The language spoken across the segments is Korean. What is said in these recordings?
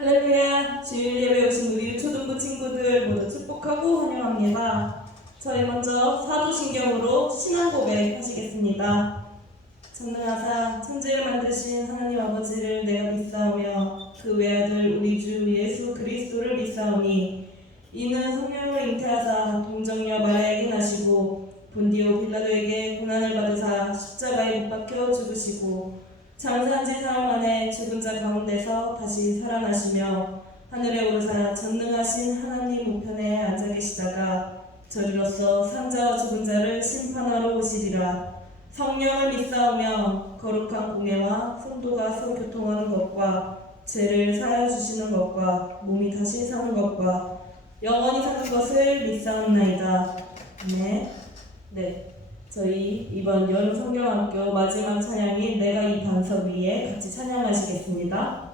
할렐루야! 주일 예배 오신 우리 초등부 친구들 모두 축복하고 환영합니다. 저희 먼저 사도신경으로 신앙 고백 하시겠습니다. 전능하사 천지를 만드신 하나님 아버지를 내가 믿사오며 그 외아들 우리 주 예수 그리스도를 믿사오니 이는 성령을 잉태하사 동정녀 마리아에게 나시고 본디오 빌라도에게 고난을 받으사 십자가에 못 박혀 죽으시고 장사한 지 사흘 만에 죽은 자 가운데서 다시 살아나시며 하늘에 오르사 전능하신 하나님 우편에 앉아 계시다가 저리로서 산자와 죽은 자를 심판하러 오시리라. 성령을 믿사오며 거룩한 공예와 성도가 서로 교통하는 것과 죄를 사하여 주시는 것과 몸이 다시 사는 것과 영원히 사는 것을 믿사옵나이다. 네. 저희 이번 여름 성경학교 마지막 찬양인 내가 이 반석 위에 같이 찬양하시겠습니다.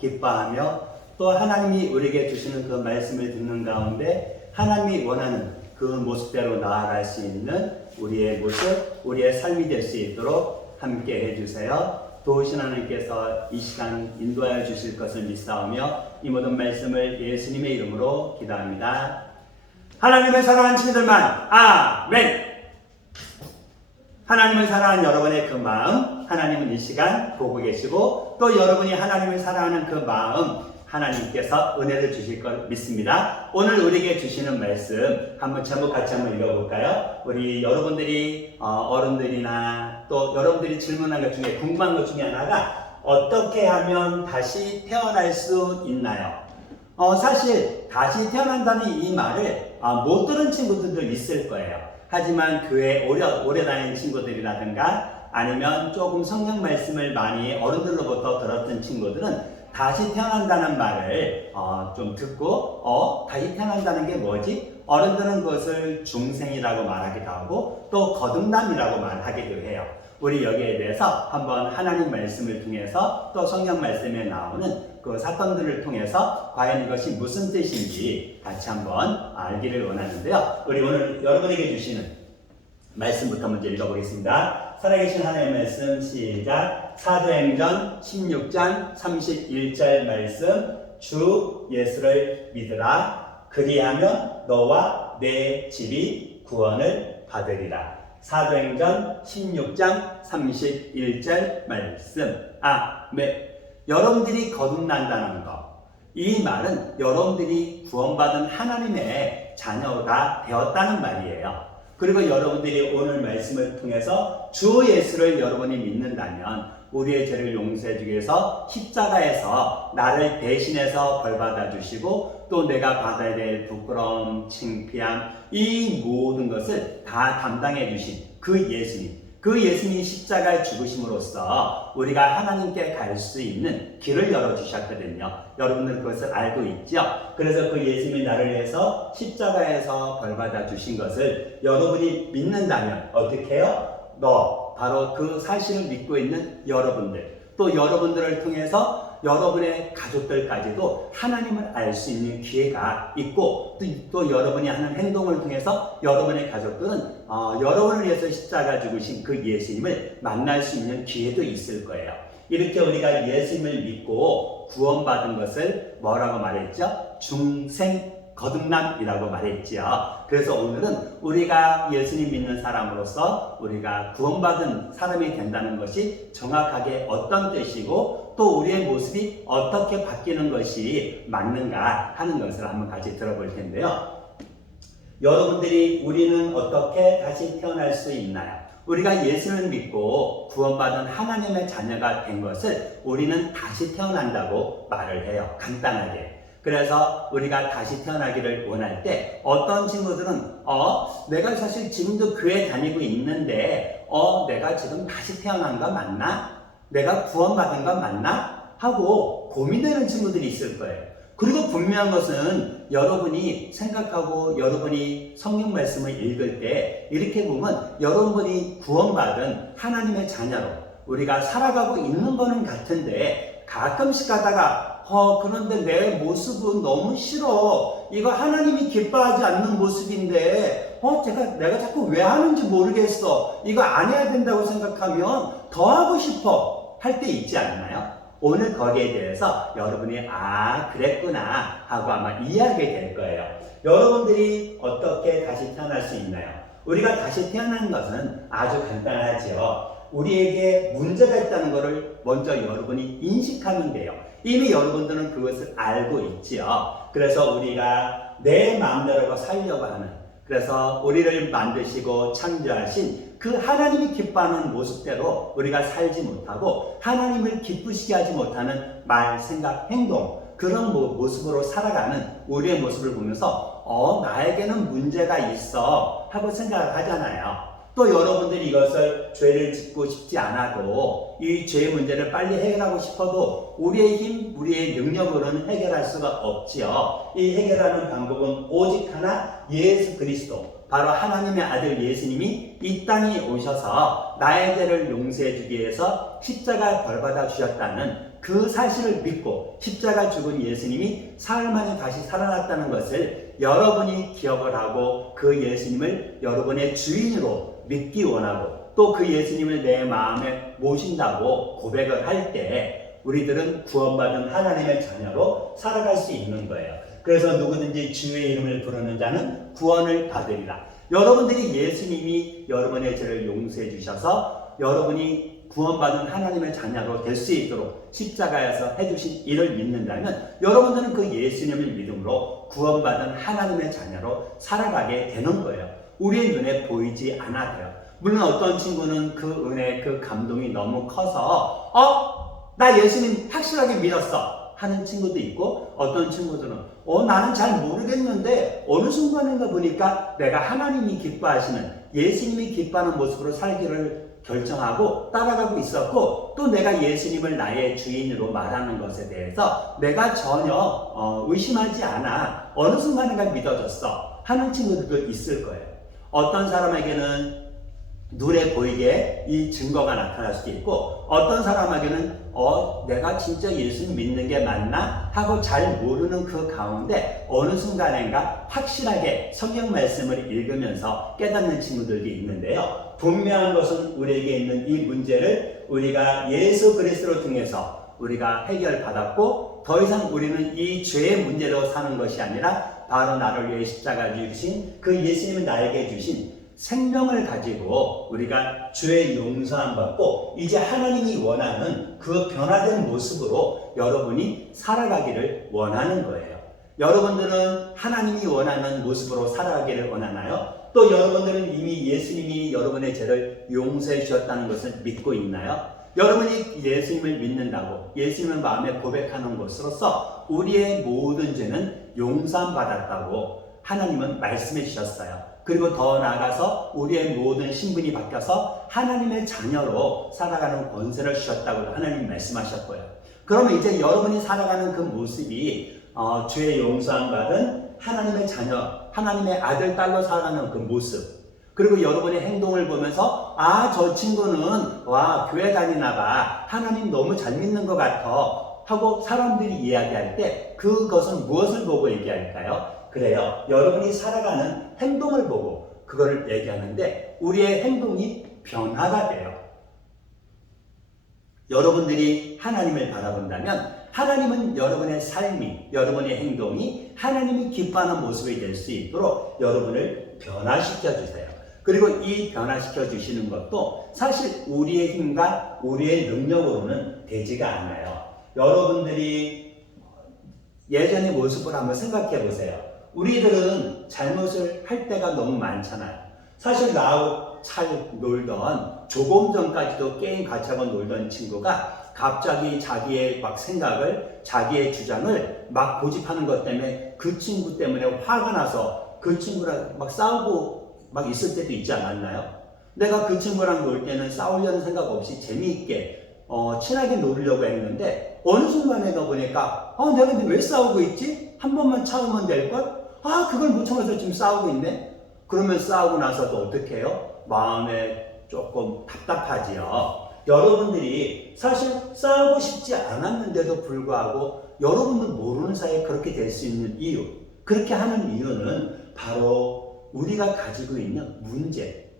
기뻐하며 또 하나님이 우리에게 주시는 그 말씀을 듣는 가운데 하나님이 원하는 그 모습대로 나아갈 수 있는 우리의 모습, 우리의 삶이 될 수 있도록 함께 해주세요. 도우신 하나님께서 이 시간 인도하여 주실 것을 믿사오며 이 모든 말씀을 예수님의 이름으로 기도합니다. 하나님을 사랑하는 친구들만 아멘. 하나님을 사랑하는 여러분의 그 마음, 하나님은 이 시간 보고 계시고 또 여러분이 하나님을 사랑하는 그 마음, 하나님께서 은혜를 주실 걸 믿습니다. 오늘 우리에게 주시는 말씀 한번 제목 같이 한번 읽어볼까요? 우리 여러분들이 어른들이나 또 여러분들이 질문한 것 중에 궁금한 것 중에 하나가 어떻게 하면 다시 태어날 수 있나요? 사실 다시 태어난다는 이 말을 못 들은 친구들도 있을 거예요. 하지만 교회 오래 다니는 친구들이라든가 아니면 조금 성경 말씀을 많이 어른들로부터 들었던 친구들은 다시 태어난다는 말을 좀 듣고 다시 태어난다는 게 뭐지? 어른들은 그것을 중생이라고 말하기도 하고 또 거듭남이라고 말하기도 해요. 우리 여기에 대해서 한번 하나님 말씀을 통해서 또 성경 말씀에 나오는 그 사건들을 통해서 과연 이것이 무슨 뜻인지 같이 한번 알기를 원하는데요. 우리 오늘 여러분에게 주시는 말씀부터 먼저 읽어보겠습니다. 살아계신 하나님의 말씀 시작. 사도행전 16장 31절 말씀. 주 예수를 믿으라. 그리하면 너와 내 집이 구원을 받으리라. 사도행전 16장 31절 말씀. 아멘. 여러분들이 거듭난다는 것, 이 말은 여러분들이 구원받은 하나님의 자녀가 되었다는 말이에요. 그리고 여러분들이 오늘 말씀을 통해서 주 예수를 여러분이 믿는다면 우리의 죄를 용서해 주기 위해서 십자가에서 나를 대신해서 벌받아 주시고 또 내가 받아야 될 부끄러움, 창피함, 이 모든 것을 다 담당해 주신 그 예수님, 그 예수님이 십자가에 죽으심으로써 우리가 하나님께 갈 수 있는 길을 열어주셨거든요. 여러분들 그것을 알고 있죠? 그래서 그 예수님이 나를 위해서 십자가에서 벌받아 주신 것을 여러분이 믿는다면 어떻게 해요? 바로 그 사실을 믿고 있는 여러분들, 또 여러분들을 통해서 여러분의 가족들까지도 하나님을 알 수 있는 기회가 있고 또 여러분이 하는 행동을 통해서 여러분의 가족들은 여러분을 위해서 십자가 죽으신 그 예수님을 만날 수 있는 기회도 있을 거예요. 이렇게 우리가 예수님을 믿고 구원받은 것을 뭐라고 말했죠? 중생 거듭남이라고 말했지요. 그래서 오늘은 우리가 예수님 믿는 사람으로서 우리가 구원받은 사람이 된다는 것이 정확하게 어떤 뜻이고 또 우리의 모습이 어떻게 바뀌는 것이 맞는가 하는 것을 한번 같이 들어볼 텐데요. 여러분들이 우리는 어떻게 다시 태어날 수 있나요? 우리가 예수를 믿고 구원받은 하나님의 자녀가 된 것을 우리는 다시 태어난다고 말을 해요. 간단하게. 그래서 우리가 다시 태어나기를 원할 때 어떤 친구들은 내가 사실 지금도 교회 다니고 있는데 내가 지금 다시 태어난 거 맞나? 내가 구원받은 거 맞나? 하고 고민되는 친구들이 있을 거예요. 그리고 분명한 것은 여러분이 생각하고 여러분이 성경 말씀을 읽을 때 이렇게 보면 여러분이 구원받은 하나님의 자녀로 우리가 살아가고 있는 거는 같은데 가끔씩 가다가 그런데 내 모습은 너무 싫어. 이거 하나님이 기뻐하지 않는 모습인데 내가 자꾸 왜 하는지 모르겠어. 이거 안 해야 된다고 생각하면 더 하고 싶어 할 때 있지 않나요? 오늘 거기에 대해서 여러분이 그랬구나 하고 아마 이해하게 될 거예요. 여러분들이 어떻게 다시 태어날 수 있나요? 우리가 다시 태어나는 것은 아주 간단하죠. 우리에게 문제가 있다는 것을 먼저 여러분이 인식하면 돼요. 이미 여러분들은 그것을 알고 있지요. 그래서 우리가 내 마음대로 살려고 하는, 그래서 우리를 만드시고 창조하신 그 하나님이 기뻐하는 모습대로 우리가 살지 못하고 하나님을 기쁘시게 하지 못하는 말, 생각, 행동, 그런 모습으로 살아가는 우리의 모습을 보면서 나에게는 문제가 있어 하고 생각을 하잖아요. 또 여러분들이 이것을 죄를 짓고 싶지 않아도 이 죄의 문제를 빨리 해결하고 싶어도 우리의 힘, 우리의 능력으로는 해결할 수가 없지요. 이 해결하는 방법은 오직 하나, 예수 그리스도, 바로 하나님의 아들 예수님이 이 땅에 오셔서 나의 죄를 용서해 주기 위해서 십자가 벌받아 주셨다는 그 사실을 믿고 십자가 죽은 예수님이 사흘 만에 다시 살아났다는 것을 여러분이 기억을 하고 그 예수님을 여러분의 주인으로 믿기 원하고 또 그 예수님을 내 마음에 모신다고 고백을 할 때 우리들은 구원받은 하나님의 자녀로 살아갈 수 있는 거예요. 그래서 누구든지 주의 이름을 부르는 자는 구원을 받으리라. 여러분들이 예수님이 여러분의 죄를 용서해 주셔서 여러분이 구원받은 하나님의 자녀로 될 수 있도록 십자가에서 해주신 일을 믿는다면 여러분들은 그 예수님을 믿음으로 구원받은 하나님의 자녀로 살아가게 되는 거예요. 우리의 눈에 보이지 않아도요. 물론 어떤 친구는 그 은혜, 그 감동이 너무 커서 나 예수님 확실하게 믿었어 하는 친구도 있고 어떤 친구들은 나는 잘 모르겠는데 어느 순간인가 보니까 내가 하나님이 기뻐하시는 예수님이 기뻐하는 모습으로 살기를 결정하고 따라가고 있었고 또 내가 예수님을 나의 주인으로 말하는 것에 대해서 내가 전혀 의심하지 않아 어느 순간인가 믿어졌어 하는 친구들도 있을 거예요. 어떤 사람에게는 눈에 보이게 이 증거가 나타날 수도 있고 어떤 사람에게는 내가 진짜 예수님 믿는 게 맞나 하고 잘 모르는 그 가운데 어느 순간인가 확실하게 성경 말씀을 읽으면서 깨닫는 친구들도 있는데요. 분명한 것은 우리에게 있는 이 문제를 우리가 예수 그리스도를 통해서 우리가 해결받았고 더 이상 우리는 이 죄의 문제로 사는 것이 아니라 바로 나를 위해 십자가 주신 그 예수님이 나에게 주신 생명을 가지고 우리가 죄의 용서함 받고 이제 하나님이 원하는 그 변화된 모습으로 여러분이 살아가기를 원하는 거예요. 여러분들은 하나님이 원하는 모습으로 살아가기를 원하나요? 또 여러분들은 이미 예수님이 여러분의 죄를 용서해 주셨다는 것을 믿고 있나요? 여러분이 예수님을 믿는다고 예수님을 마음에 고백하는 것으로서 우리의 모든 죄는 용서함 받았다고 하나님은 말씀해 주셨어요. 그리고 더 나아가서 우리의 모든 신분이 바뀌어서 하나님의 자녀로 살아가는 권세를 주셨다고 하나님이 말씀하셨고요. 그러면 이제 여러분이 살아가는 그 모습이 죄의 용서함 받은 하나님의 자녀, 하나님의 아들, 딸로 살아가는 그 모습 그리고 여러분의 행동을 보면서 저 친구는 교회 다니나 봐 하나님 너무 잘 믿는 것 같아 하고 사람들이 이야기할 때 그것은 무엇을 보고 얘기할까요? 그래요. 여러분이 살아가는 행동을 보고 그거를 얘기하는데 우리의 행동이 변화가 돼요. 여러분들이 하나님을 바라본다면 하나님은 여러분의 삶이, 여러분의 행동이 하나님이 기뻐하는 모습이 될 수 있도록 여러분을 변화시켜 주세요. 그리고 이 변화시켜 주시는 것도 사실 우리의 힘과 우리의 능력으로는 되지가 않아요. 여러분들이 예전의 모습을 한번 생각해 보세요. 우리들은 잘못을 할 때가 너무 많잖아요. 사실 나하고 잘 놀던 조금 전까지도 게임 같이 하고 놀던 친구가 갑자기 자기의 생각을 자기의 주장을 고집하는 것 때문에 그 친구 때문에 화가 나서 그 친구랑 싸우고 있을 때도 있지 않았나요? 내가 그 친구랑 놀 때는 싸우려는 생각 없이 재미있게 친하게 놀려고 했는데 어느 순간에 보니까 내가 근데 왜 싸우고 있지? 한 번만 참으면 될걸? 그걸 못 참아서 지금 싸우고 있네? 그러면 싸우고 나서도 어떻게 해요? 마음에 조금 답답하지요. 여러분들이 사실 싸우고 싶지 않았는데도 불구하고 여러분들 모르는 사이에 그렇게 될 수 있는 이유, 그렇게 하는 이유는 바로 우리가 가지고 있는 문제,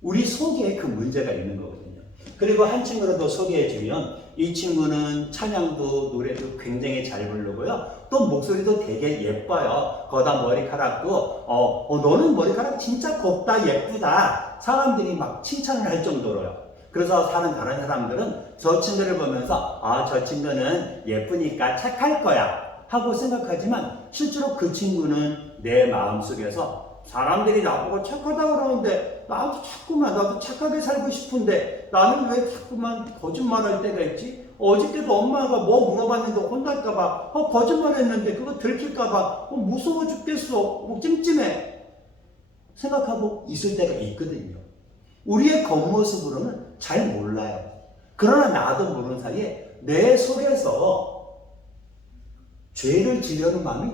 우리 속에 그 문제가 있는 거거든요. 그리고 한 친구를 더 소개해주면 이 친구는 찬양도 노래도 굉장히 잘 부르고요. 또 목소리도 되게 예뻐요. 거기다 머리카락도 너는 머리카락 진짜 곱다 예쁘다 사람들이 칭찬을 할 정도로요. 그래서 다른 사람들은 저 친구를 보면서 저 친구는 예쁘니까 착할 거야 하고 생각하지만 실제로 그 친구는 내 마음속에서 사람들이 나보고 착하다고 그러는데 나도 착하게 살고 싶은데 나는 왜 자꾸만 거짓말할 때가 있지? 어저께도 엄마가 뭐 물어봤는데 혼날까봐 거짓말했는데 그거 들킬까봐 무서워 죽겠어 찜찜해 생각하고 있을 때가 있거든요. 우리의 겉모습으로는 잘 몰라요. 그러나 나도 모르는 사이에 내 속에서 죄를 지려는 마음이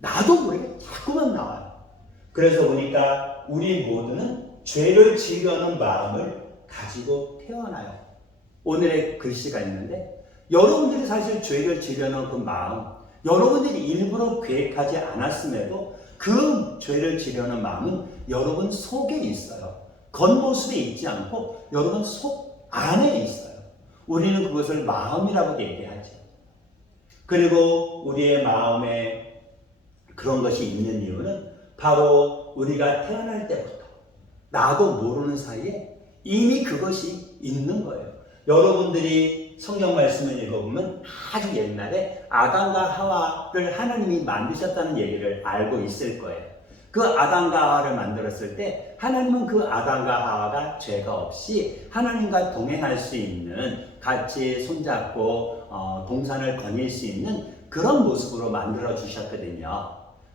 나도 모르게 자꾸만 나와요. 그래서 보니까 우리 모두는 죄를 지려는 마음을 가지고 태어나요. 오늘의 글씨가 있는데 여러분들이 사실 죄를 지려는 그 마음, 여러분들이 일부러 계획하지 않았음에도 그 죄를 지려는 마음은 여러분 속에 있어요. 겉모습에 있지 않고 여러분 속 안에 있어요. 우리는 그것을 마음이라고 얘기하죠. 그리고 우리의 마음에 그런 것이 있는 이유는 바로 우리가 태어날 때부터 나도 모르는 사이에 이미 그것이 있는 거예요. 여러분들이 성경 말씀을 읽어보면 아주 옛날에 아담과 하와를 하나님이 만드셨다는 얘기를 알고 있을 거예요. 그 아담과 하와를 만들었을 때 하나님은 그 아담과 하와가 죄가 없이 하나님과 동행할 수 있는, 같이 손잡고 동산을 거닐 수 있는 그런 모습으로 만들어 주셨거든요.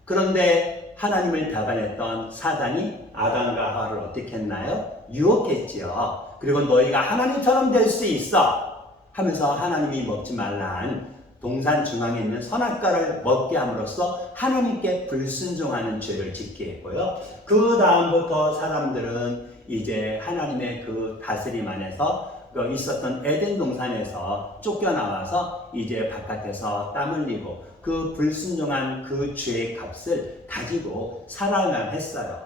그런데 하나님을 배반했던 사단이 아담과 하와를 어떻게 했나요? 유혹했지요. 그리고 너희가 하나님처럼 될 수 있어 하면서 하나님이 먹지 말란 동산 중앙에 있는 선악과를 먹게 함으로써 하나님께 불순종하는 죄를 짓게 했고요. 그 다음부터 사람들은 이제 하나님의 그 다스림 안에서 있었던 에덴 동산에서 쫓겨나와서 이제 바깥에서 땀 흘리고 그 불순종한 그 죄의 값을 가지고 살아야만 했어요.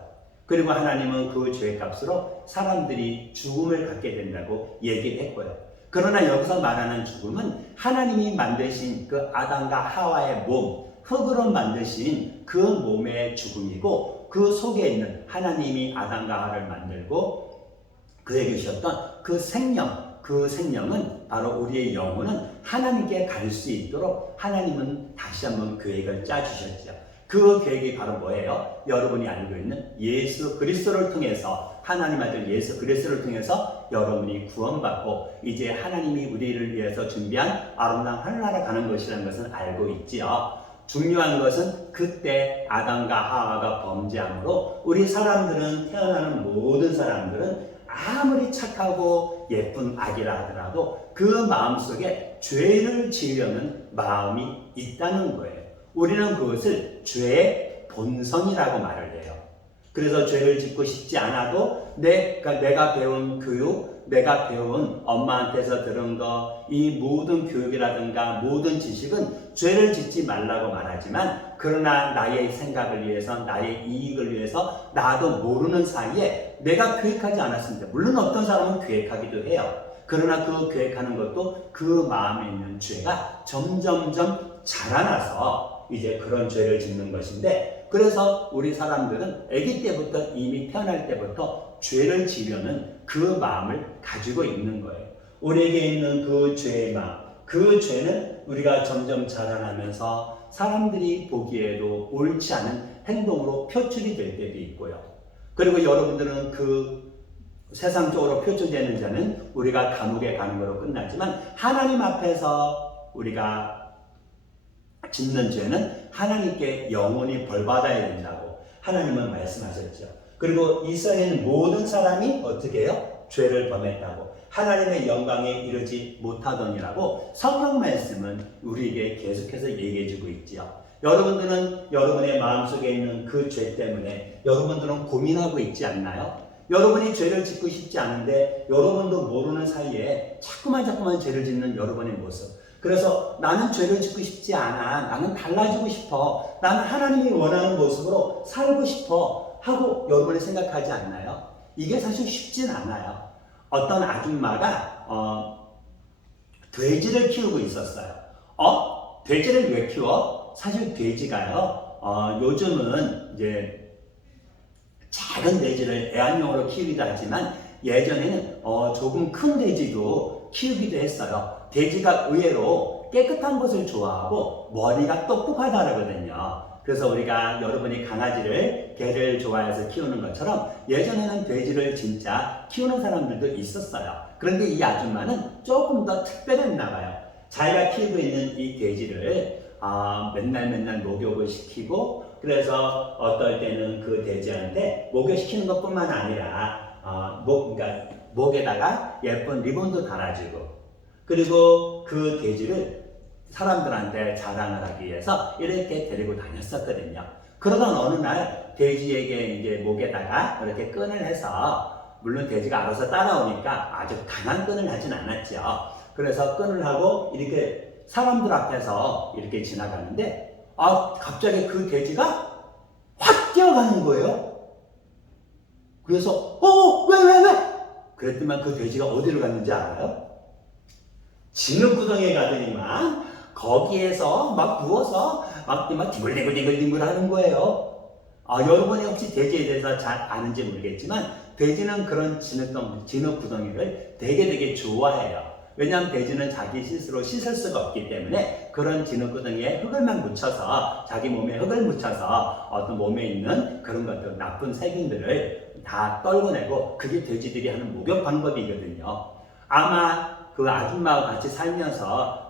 그리고 하나님은 그 죄의 값으로 사람들이 죽음을 갖게 된다고 얘기를 했고요. 그러나 여기서 말하는 죽음은 하나님이 만드신 그 아담과 하와의 몸, 흙으로 만드신 그 몸의 죽음이고, 그 속에 있는 하나님이 아담과 하와를 만들고 그에게 주셨던 그 생명, 그 생명은 바로 우리의 영혼은 하나님께 갈 수 있도록 하나님은 다시 한번 계획을 짜주셨죠. 그 계획이 바로 뭐예요? 여러분이 알고 있는 예수 그리스도를 통해서, 하나님 아들 예수 그리스도를 통해서 여러분이 구원받고 이제 하나님이 우리를 위해서 준비한 아름다운 하늘나라 가는 것이라는 것을 알고 있지요. 중요한 것은 그때 아담과 하와가 범죄함으로 우리 사람들은, 태어나는 모든 사람들은 아무리 착하고 예쁜 아기라 하더라도 그 마음속에 죄를 지으려는 마음이 있다는 거예요. 우리는 그것을 죄의 본성이라고 말을 해요. 그래서 죄를 짓고 싶지 않아도 내가 배운 교육, 내가 배운 엄마한테서 들은 거, 이 모든 교육이라든가 모든 지식은 죄를 짓지 말라고 말하지만, 그러나 나의 생각을 위해서, 나의 이익을 위해서 나도 모르는 사이에 내가 계획하지 않았습니다. 물론 어떤 사람은 계획하기도 해요. 그러나 그 계획하는 것도 그 마음에 있는 죄가 점점점 자라나서 이제 그런 죄를 짓는 것인데, 그래서 우리 사람들은 아기 때부터, 이미 태어날 때부터 죄를 지려는 그 마음을 가지고 있는 거예요. 우리에게 있는 그 죄의 마음, 그 죄는 우리가 점점 자라나면서 사람들이 보기에도 옳지 않은 행동으로 표출이 될 때도 있고요. 그리고 여러분들은 그 세상적으로 표출되는 자는 우리가 감옥에 가는 거로 끝나지만, 하나님 앞에서 우리가 짓는 죄는 하나님께 영원히 벌받아야 된다고 하나님은 말씀하셨죠. 그리고 이스라엘 모든 사람이 어떻게 해요? 죄를 범했다고, 하나님의 영광에 이르지 못하더니라고 성경 말씀은 우리에게 계속해서 얘기해주고 있지요. 여러분들은 여러분의 마음속에 있는 그 죄 때문에 여러분들은 고민하고 있지 않나요? 여러분이 죄를 짓고 싶지 않은데 여러분도 모르는 사이에 자꾸만 죄를 짓는 여러분의 모습. 그래서 나는 죄를 짓고 싶지 않아, 나는 달라지고 싶어, 나는 하나님이 원하는 모습으로 살고 싶어 하고 여러분이 생각하지 않나요? 이게 사실 쉽진 않아요. 어떤 아줌마가 돼지를 키우고 있었어요. 돼지를 왜 키워? 사실 돼지가요, 요즘은 이제 작은 돼지를 애완용으로 키우기도 하지만 예전에는 조금 큰 돼지도 키우기도 했어요. 돼지가 의외로 깨끗한 것을 좋아하고 머리가 똑똑하다 그러거든요. 그래서 우리가 여러분이 강아지를, 개를 좋아해서 키우는 것처럼 예전에는 돼지를 진짜 키우는 사람들도 있었어요. 그런데 이 아줌마는 조금 더 특별했나 봐요. 자기가 키우고 있는 이 돼지를 맨날 목욕을 시키고, 그래서 어떨 때는 그 돼지한테 목욕시키는 것뿐만 아니라 그러니까 목에다가 예쁜 리본도 달아주고, 그리고 그 돼지를 사람들한테 자랑을 하기 위해서 이렇게 데리고 다녔었거든요. 그러던 어느 날 돼지에게 이제 목에다가 이렇게 끈을 해서, 물론 돼지가 알아서 따라오니까 아주 강한 끈을 하진 않았죠. 그래서 끈을 하고 이렇게 사람들 앞에서 이렇게 지나가는데 갑자기 그 돼지가 확 뛰어가는 거예요. 그래서 왜? 그랬더니 그 돼지가 어디로 갔는지 알아요? 진흙구덩이에 가더니만 거기에서 막 누워서 막 뒹굴뒹굴 하는 거예요. 여러분이 혹시 돼지에 대해서 잘 아는지 모르겠지만 돼지는 그런 진흙구덩이를 되게 좋아해요. 왜냐하면 돼지는 자기 스스로 씻을 수가 없기 때문에 그런 진흙구덩이에 흙을만 묻혀서 자기 몸에 흙을 묻혀서 어떤 몸에 있는 그런 것들 나쁜 세균들을 다 떨궈내고 그게 돼지들이 하는 목욕 방법이거든요. 아마 그 아줌마와 같이 살면서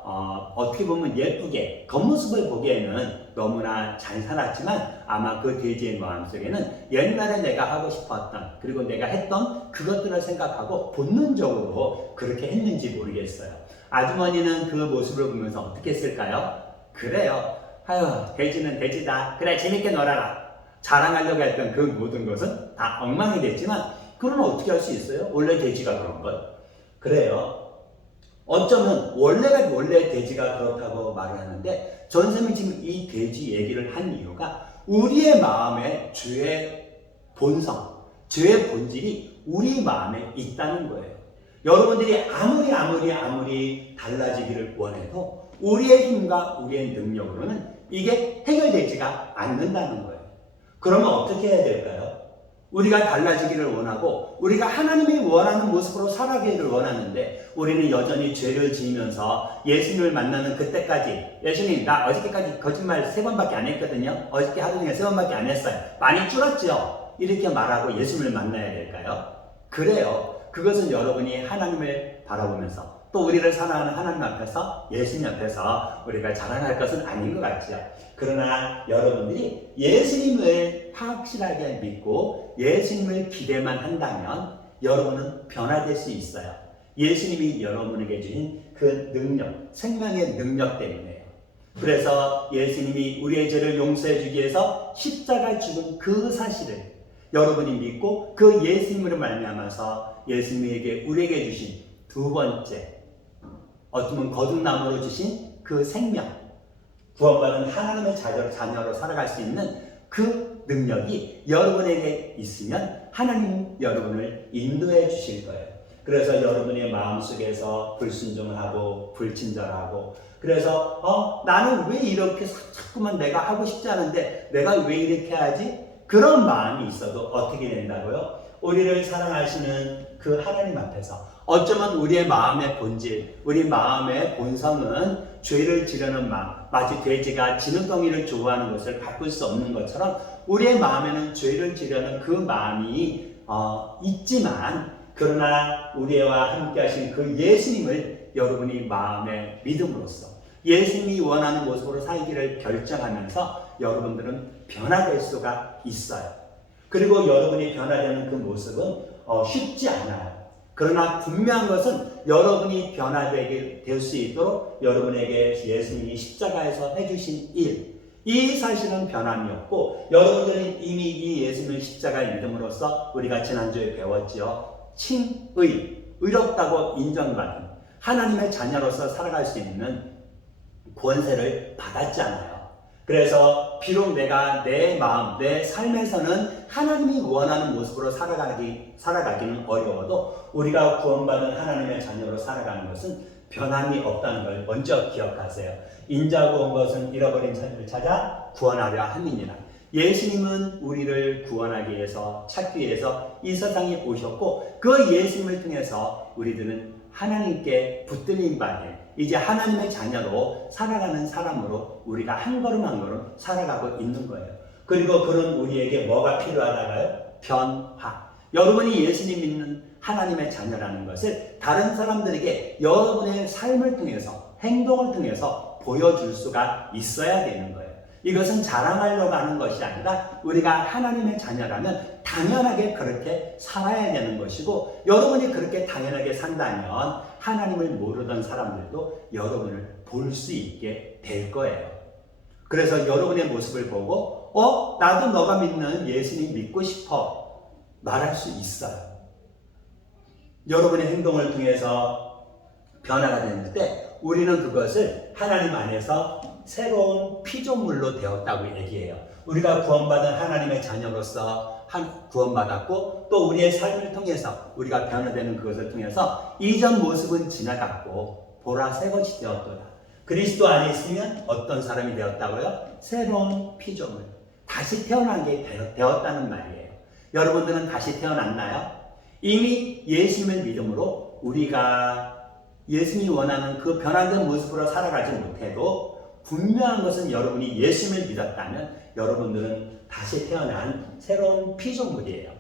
어떻게 보면 예쁘게 겉모습을 보기에는 너무나 잘 살았지만 아마 그 돼지의 마음속에는 옛날에 내가 하고 싶었던 그리고 내가 했던 그것들을 생각하고 본능적으로 그렇게 했는지 모르겠어요. 아주머니는 그 모습을 보면서 어떻게 했을까요? 그래요. 돼지는 돼지다. 그래 재밌게 놀아라. 자랑하려고 했던 그 모든 것은 다 엉망이 됐지만 그러면 어떻게 할 수 있어요? 원래 돼지가 그런 걸. 그래요. 어쩌면 원래 돼지가 그렇다고 말을 하는데 전생은 지금 이 돼지 얘기를 한 이유가 우리의 마음에 죄의 본성, 죄의 본질이 우리 마음에 있다는 거예요. 여러분들이 아무리 달라지기를 원해도 우리의 힘과 우리의 능력으로는 이게 해결되지가 않는다는 거예요. 그러면 어떻게 해야 될까요? 우리가 달라지기를 원하고 우리가 하나님이 원하는 모습으로 살아가기를 원하는데 우리는 여전히 죄를 지으면서 예수님을 만나는 그때까지 예수님 나 어저께까지 거짓말 3번밖에 안 했거든요. 어저께 하루 중에 3번밖에 안 했어요. 많이 줄었죠? 이렇게 말하고 예수님을 만나야 될까요? 그래요. 그것은 여러분이 하나님을 바라보면서 또 우리를 사랑하는 하나님 앞에서 예수님 앞에서 우리가 자랑할 것은 아닌 것 같죠. 그러나 여러분들이 예수님을 확실하게 믿고 예수님을 기대만 한다면 여러분은 변화될 수 있어요. 예수님이 여러분에게 주신 그 능력, 생명의 능력 때문에요. 그래서 예수님이 우리의 죄를 용서해 주기 위해서 십자가 죽은 그 사실을 여러분이 믿고 그 예수님으로 말미암아서 예수님에게 우리에게 주신 두 번째 어쩌면 거듭남으로 주신 그 생명, 구원받은 하나님의 자녀로 살아갈 수 있는 그 능력이 여러분에게 있으면 하나님 여러분을 인도해 주실 거예요. 그래서 여러분의 마음속에서 불순종을 하고 불친절하고 그래서 나는 왜 이렇게 자꾸만 내가 하고 싶지 않은데 내가 왜 이렇게 하지? 그런 마음이 있어도 어떻게 된다고요? 우리를 사랑하시는 그 하나님 앞에서 어쩌면 우리의 마음의 본질, 우리 마음의 본성은 죄를 지르는 마음, 마치 돼지가 진흙덩이를 좋아하는 것을 바꿀 수 없는 것처럼 우리의 마음에는 죄를 지르는 그 마음이 있지만 그러나 우리와 함께 하신 그 예수님을 여러분이 마음에 믿음으로써 예수님이 원하는 모습으로 살기를 결정하면서 여러분들은 변화될 수가 있어요. 그리고 여러분이 변화되는 그 모습은 쉽지 않아요. 그러나 분명한 것은 여러분이 변화되게 될 수 있도록 여러분에게 예수님이 십자가에서 해주신 일, 이 사실은 변함이 없고 여러분들은 이미 이 예수님의 십자가의 믿음으로써 우리가 지난주에 배웠지요. 의롭다고 인정받은 하나님의 자녀로서 살아갈 수 있는 권세를 받았잖아요. 그래서 비록 내가 내 마음, 내 삶에서는 하나님이 원하는 모습으로 살아가기는 어려워도 우리가 구원받은 하나님의 자녀로 살아가는 것은 변함이 없다는 걸 먼저 기억하세요. 인자고 온 것은 잃어버린 자를 찾아 구원하려 함이니라. 예수님은 우리를 구원하기 위해서 찾기 위해서 이 세상에 오셨고 그 예수님을 통해서 우리들은 하나님께 붙들림 받은 이제 하나님의 자녀로 살아가는 사람으로 우리가 한 걸음 한 걸음 살아가고 있는 거예요. 그리고 그런 우리에게 뭐가 필요하다가요? 변화. 여러분이 예수님 믿는 하나님의 자녀라는 것을 다른 사람들에게 여러분의 삶을 통해서 행동을 통해서 보여줄 수가 있어야 되는 거예요. 이것은 자랑하려고 하는 것이 아니라 우리가 하나님의 자녀라면 당연하게 그렇게 살아야 되는 것이고 여러분이 그렇게 당연하게 산다면 하나님을 모르던 사람들도 여러분을 볼 수 있게 될 거예요. 그래서 여러분의 모습을 보고 나도 너가 믿는 예수님 믿고 싶어 말할 수 있어요. 여러분의 행동을 통해서 변화가 되는 때 우리는 그것을 하나님 안에서 새로운 피조물로 되었다고 얘기해요. 우리가 구원받은 하나님의 자녀로서 구원받았고 또 우리의 삶을 통해서 우리가 변화되는 그것을 통해서 이전 모습은 지나갔고 보라 새 것이 되었도다. 그리스도 안에 있으면 어떤 사람이 되었다고요? 새로운 피조물. 다시 태어난 게 되었다는 말이에요. 여러분들은 다시 태어났나요? 이미 예수님을 믿음으로 우리가 예수님이 원하는 그 변화된 모습으로 살아가지 못해도 분명한 것은 여러분이 예수님을 믿었다면 여러분들은 다시 태어난 새로운 피조물이에요.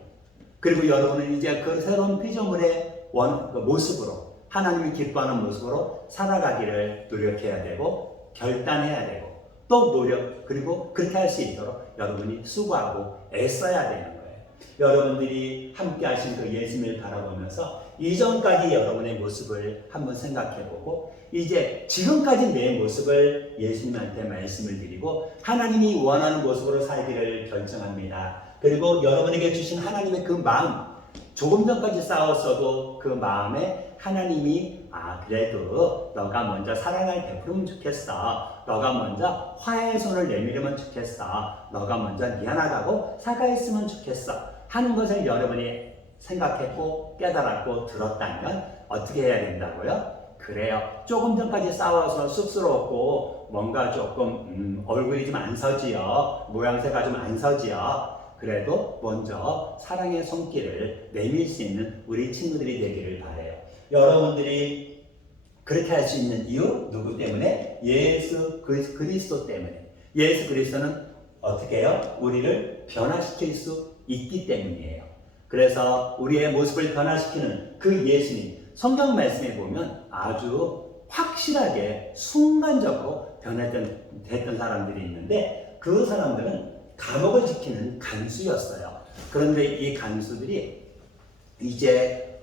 그리고 여러분은 이제 그 새로운 피조물의 모습으로 하나님이 기뻐하는 모습으로 살아가기를 노력해야 되고 결단해야 되고 또 그리고 그렇게 할 수 있도록 여러분이 수고하고 애써야 되는 거예요. 여러분들이 함께 하신 그 예수님을 바라보면서 이전까지 여러분의 모습을 한번 생각해보고 이제 지금까지 내 모습을 예수님한테 말씀을 드리고 하나님이 원하는 모습으로 살기를 결정합니다. 그리고 여러분에게 주신 하나님의 그 마음, 조금 전까지 싸웠어도 그 마음에 하나님이 그래도 너가 먼저 사랑을 베풀면 좋겠어. 너가 먼저 화해의 손을 내밀으면 좋겠어. 너가 먼저 미안하다고 사과했으면 좋겠어. 하는 것을 여러분이 생각했고 깨달았고 들었다면 어떻게 해야 된다고요? 그래요. 조금 전까지 싸워서 쑥스러웠고 뭔가 조금 얼굴이 좀 안 서지요. 모양새가 좀 안 서지요. 그래도 먼저 사랑의 손길을 내밀 수 있는 우리 친구들이 되기를 바라요. 여러분들이 그렇게 할 수 있는 이유 누구 때문에? 예수 그리스도 때문에. 예수 그리스도는 어떻게 해요? 우리를 변화시킬 수 있기 때문이에요. 그래서 우리의 모습을 변화시키는 그 예수님, 성경 말씀에 보면 아주 확실하게 순간적으로 변했던 사람들이 있는데 그 사람들은 감옥을 지키는 간수였어요. 그런데 이 간수들이 이제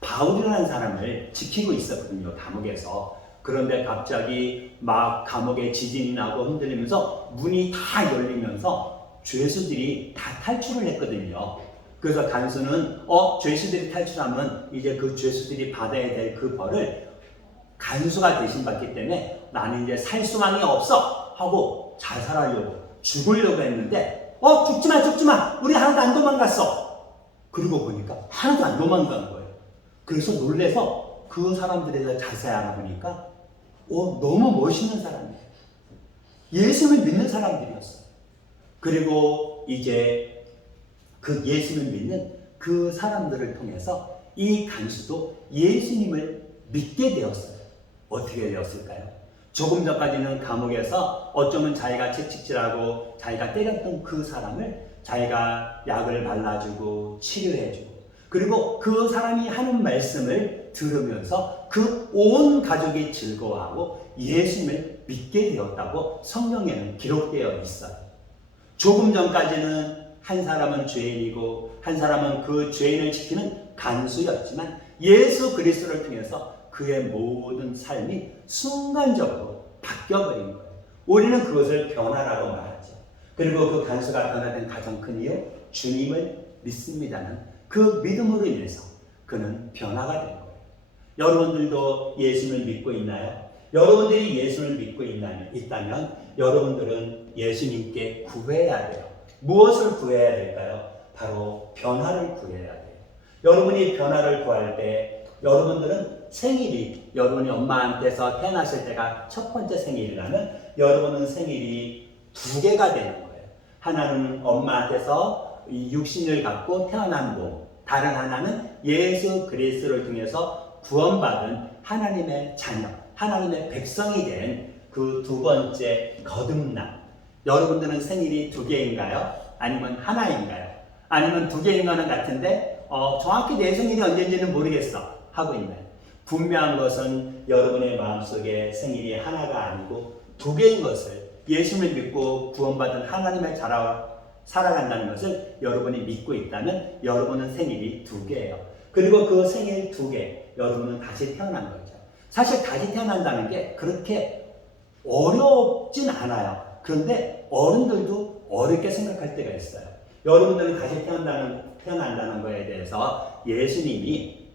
바울이라는 사람을 지키고 있었거든요. 감옥에서. 그런데 갑자기 막 감옥에 지진이 나고 흔들리면서 문이 다 열리면서 죄수들이 다 탈출을 했거든요. 그래서 간수는 죄수들이 탈출하면 이제 그 죄수들이 받아야 될 그 벌을 간수가 대신 받기 때문에 나는 이제 살 수만이 없어 하고 자살하려고 죽으려고 했는데 죽지 마 우리 하나도 안 도망갔어. 그러고 보니까 하나도 안 도망간 거예요. 그래서 놀래서 그 사람들에 대해서 자세히 알아보니까 너무 멋있는 사람이에요. 예수님을 믿는 사람들이었어요. 그리고 이제 그 예수님을 믿는 그 사람들을 통해서 이 간수도 예수님을 믿게 되었어요. 어떻게 되었을까요? 조금 전까지는 감옥에서 어쩌면 자기가 채찍질하고 자기가 때렸던 그 사람을 자기가 약을 발라주고 치료해주고 그리고 그 사람이 하는 말씀을 들으면서 그 온 가족이 즐거워하고 예수님을 믿게 되었다고 성경에는 기록되어 있어요. 조금 전까지는 한 사람은 죄인이고 한 사람은 그 죄인을 지키는 간수였지만 예수 그리스도를 통해서 그의 모든 삶이 순간적으로 바뀌어버린 거예요. 우리는 그것을 변화라고 말하죠. 그리고 그 간수가 변화된 가장 큰 이유, 주님을 믿습니다는 그 믿음으로 인해서 그는 변화가 된 거예요. 여러분들도 예수님을 믿고 있나요? 여러분들이 예수님을 믿고 있다면 여러분들은 예수님께 구해야 돼요. 무엇을 구해야 될까요? 바로 변화를 구해야 돼요. 여러분이 변화를 구할 때 여러분들은 생일이 여러분이 엄마한테서 태어났을 때가 첫 번째 생일이라면 여러분은 생일이 두 개가 되는 거예요. 하나는 엄마한테서 이 육신을 갖고 태어난 몸, 다른 하나는 예수 그리스도를 통해서 구원받은 하나님의 자녀, 하나님의 백성이 된 그 두 번째 거듭남. 여러분들은 생일이 두 개인가요? 아니면 하나인가요? 아니면 두 개인 거는 같은데 정확히 내 생일이 언제인지는 모르겠어 하고 있나요? 분명한 것은 여러분의 마음속에 생일이 하나가 아니고 두 개인 것을 예수님을 믿고 구원받은 하나님의 자라와 살아간다는 것을 여러분이 믿고 있다면 여러분은 생일이 두 개예요. 그리고 그 생일 두 개, 여러분은 다시 태어난 거죠. 사실 다시 태어난다는 게 그렇게 어렵진 않아요. 그런데 어른들도 어렵게 생각할 때가 있어요. 여러분들은 다시 태어난다는 거에 대해서 예수님이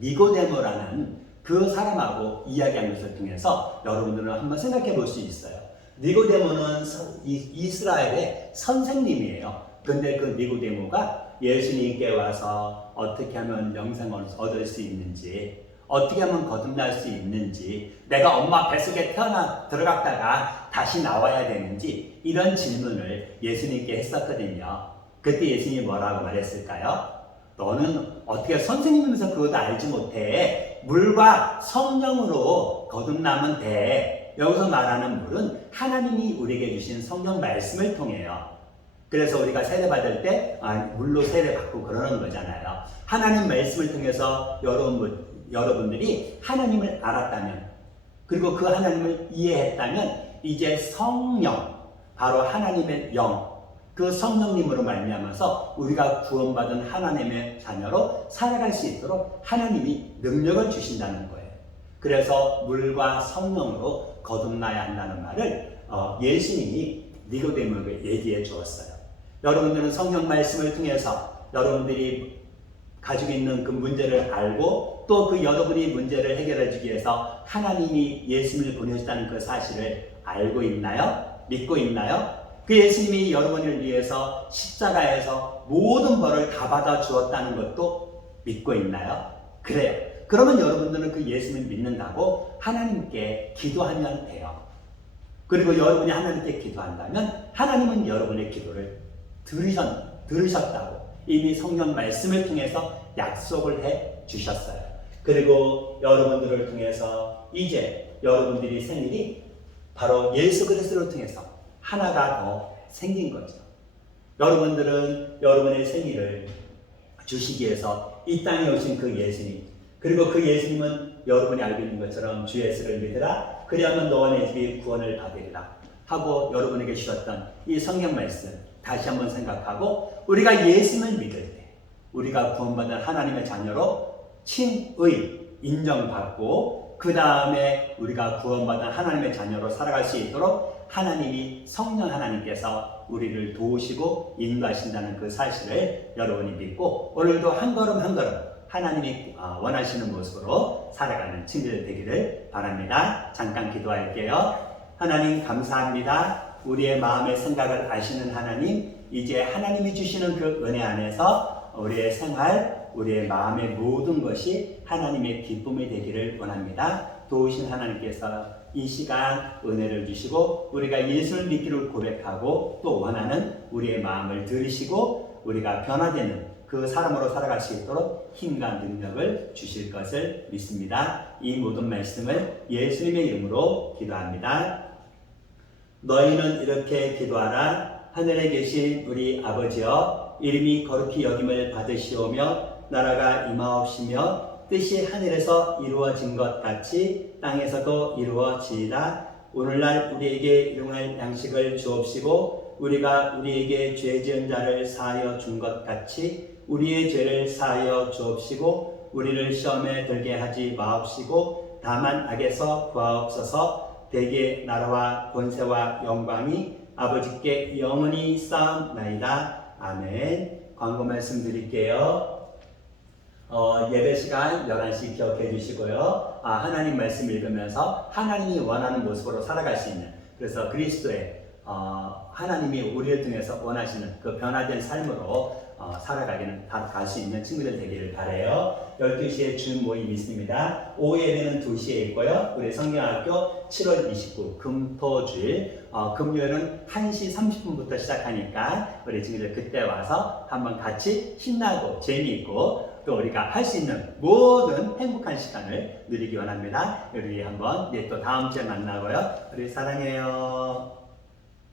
니고데모라는 그 사람하고 이야기하는 것을 통해서 여러분들은 한번 생각해 볼 수 있어요. 니고데모는 이스라엘의 선생님이에요. 근데 그 니고데모가 예수님께 와서 어떻게 하면 영생을 얻을 수 있는지, 어떻게 하면 거듭날 수 있는지, 내가 엄마 뱃속에 들어갔다가 다시 나와야 되는지, 이런 질문을 예수님께 했었거든요. 그때 예수님이 뭐라고 말했을까요? 너는 어떻게 선생님이면서 그것도 알지 못해. 물과 성령으로 거듭나면 돼. 여기서 말하는 물은 하나님이 우리에게 주신 성령 말씀을 통해요. 그래서 우리가 세례받을 때 물로 세례받고 그러는 거잖아요. 하나님 말씀을 통해서 여러분들이 하나님을 알았다면, 그리고 그 하나님을 이해했다면 이제 성령, 바로 하나님의 영, 그 성령님으로 말미암아서 우리가 구원받은 하나님의 자녀로 살아갈 수 있도록 하나님이 능력을 주신다는 거예요. 그래서 물과 성령으로 거듭나야 한다는 말을 예수님이 니고데모에게 얘기해 주었어요. 여러분들은 성령 말씀을 통해서 여러분들이 가지고 있는 그 문제를 알고 또 그 여러분이 문제를 해결해 주기 위해서 하나님이 예수님을 보내셨다는 그 사실을 알고 있나요? 믿고 있나요? 그 예수님이 여러분을 위해서 십자가에서 모든 벌을 다 받아 주었다는 것도 믿고 있나요? 그래요. 그러면 여러분들은 그 예수님을 믿는다고 하나님께 기도하면 돼요. 그리고 여러분이 하나님께 기도한다면 하나님은 여러분의 기도를 들으셨다고 이미 성령 말씀을 통해서 약속을 해 주셨어요. 그리고 여러분들을 통해서 이제 여러분들이 생일이 바로 예수 그리스도를 통해서 하나가 더 생긴 거죠. 여러분들은 여러분의 생일을 주시기 위해서 이 땅에 오신 그 예수님, 그리고 그 예수님은 여러분이 알고 있는 것처럼 주 예수를 믿으라, 그리하면 너와 내 집이 구원을 받으리라 하고 여러분에게 주셨던 이 성경 말씀 다시 한번 생각하고, 우리가 예수님을 믿을 때 우리가 구원받은 하나님의 자녀로 칭의 인정받고 그 다음에 우리가 구원받은 하나님의 자녀로 살아갈 수 있도록 하나님이 성령 하나님께서 우리를 도우시고 인도하신다는 그 사실을 여러분이 믿고 오늘도 한 걸음 한 걸음 하나님이 원하시는 모습으로 살아가는 친구들 되기를 바랍니다. 잠깐 기도할게요. 하나님 감사합니다. 우리의 마음의 생각을 아시는 하나님, 이제 하나님이 주시는 그 은혜 안에서 우리의 생활, 우리의 마음의 모든 것이 하나님의 기쁨이 되기를 원합니다. 도우신 하나님께서 이 시간 은혜를 주시고 우리가 예수를 믿기를 고백하고 또 원하는 우리의 마음을 들으시고 우리가 변화되는 그 사람으로 살아갈 수 있도록 힘과 능력을 주실 것을 믿습니다. 이 모든 말씀을 예수님의 이름으로 기도합니다. 너희는 이렇게 기도하라. 하늘에 계신 우리 아버지여, 이름이 거룩히 여김을 받으시오며 나라가 임하옵시며 뜻이 하늘에서 이루어진 것 같이 땅에서도 이루어지이다. 오늘날 우리에게 일용할 양식을 주옵시고 우리가 우리에게 죄 지은 자를 사하여 준 것 같이 우리의 죄를 사하여 주옵시고 우리를 시험에 들게 하지 마옵시고 다만 악에서 구하옵소서. 대개 나라와 권세와 영광이 아버지께 영원히 쌓옵나이다. 아멘. 광고 말씀 드릴게요. 예배 시간 11시 기억해 주시고요. 하나님 말씀 읽으면서 하나님이 원하는 모습으로 살아갈 수 있는, 그래서 그리스도의 하나님이 우리를 통해서 원하시는 그 변화된 삶으로 살아가기는 갈 수 있는 친구들 되기를 바라요. 12시에 준 모임 있습니다. 오후 예배는 2시에 있고요. 우리 성경학교 7월 29 금토주일 금요일은 1시 30분부터 시작하니까 우리 친구들 그때 와서 한번 같이 신나고 재미있고 또 우리가 할 수 있는 모든 행복한 시간을 누리기 원합니다. 우리 한번 또 다음 주에 만나고요. 우리 사랑해요.